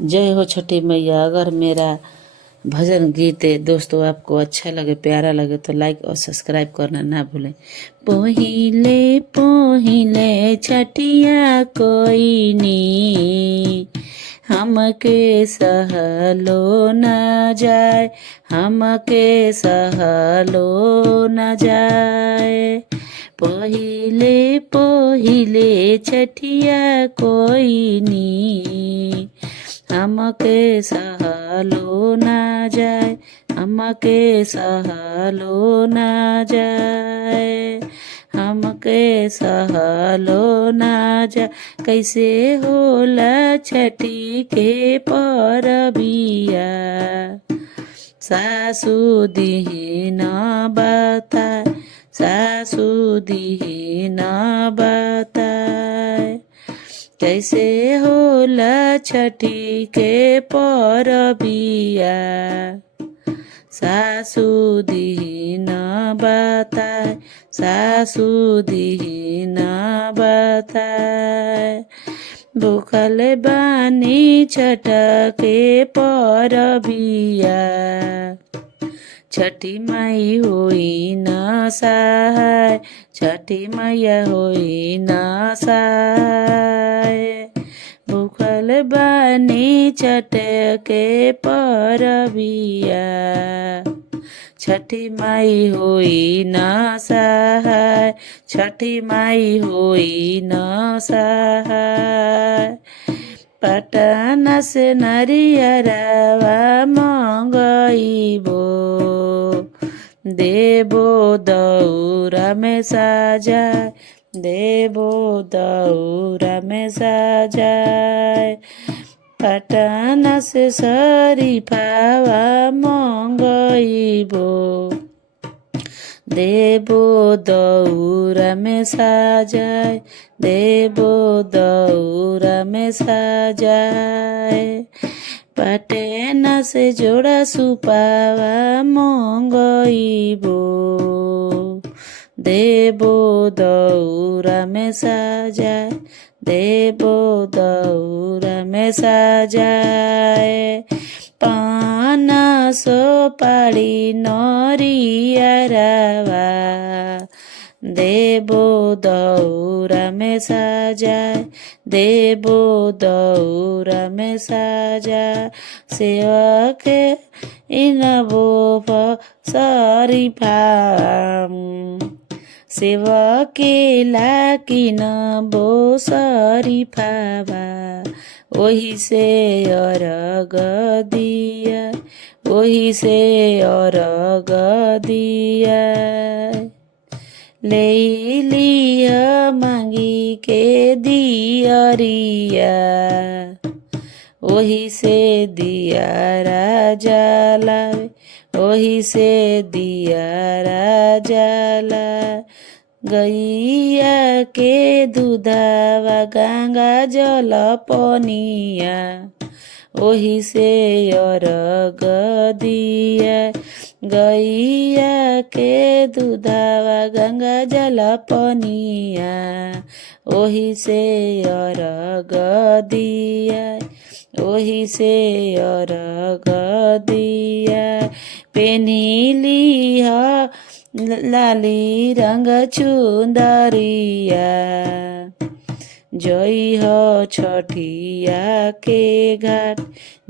जय हो छठी मैया। अगर मेरा भजन गीत दोस्तों आपको अच्छा लगे, प्यारा लगे तो लाइक और सब्सक्राइब करना ना भूलें। पहिले पहिले छठिया कोई नी, हमके सहलो न जाए, हमके सहलो न जाए। पहिले पहिले छठिया कोई नी, हमके सहलो ना जाए, हमके सहलो ना जाए, हमके सहलो ना जाए। कैसे होला छठी के परबिया, सासु दिही न बताए, सासु दिही न बताए। कैसे होला छठी के परबिया, सासु दिही न बताए, सासु दिही न बताए। भूखल बानी छठ के परबिया, छठी माई होई न सहाय, छठी मैया होई न सहाय। भूखल बानी छठ के परबिया, छठी माई होई न सहाय, छठी माई होई न सहाय। पटना से नरियरवा मंगइबो, देबो दौरा में सजाए, देबो दौरा में सजाए। पटना से शरीफावा मंगइबो, देबो दौरा में सजाए, देबो दौरा में सजाए। पटना से जोड़ा सुपावा मंगइबो, देबो दौरा में सजाए, देबो दौरा में सजाए। पाना सुपारी नरियरवा, देबो दौरा में सजाए, देबो दौरा में सजाए। सेवक इनबो शरीफा, सेवके लाकिन बो शरीफावा, ओही से अरग दिया, ओही से अरग दिया। ले लिया मांगी के दियरिया, ओही से दिया राजा लावे, ओही से दिया राजा ला। गैया के दूधावा गंगा जल पनिया, ओही से अरग दिया। गैया के दूधावा गंगा जल पनिया, ओही से अरग दिया, ओही से अरग दिया। पेन्हिली ह लाली रंग चुंदरिया, जई हो छठिया के घाट,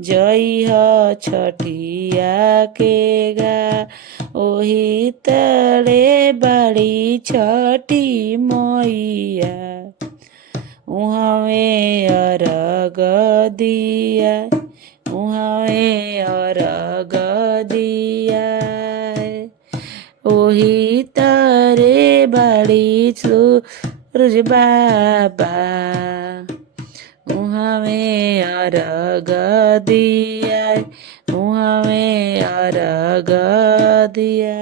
जई हो छठिया के घाट। ओही तड़े बड़ी छठी मैया, उहवे अरग दिया, उहवे अरग दिया। ओही तरे बड़ी सूरज बाबा, उहवे अरग दिया, उहवे अरग दिया।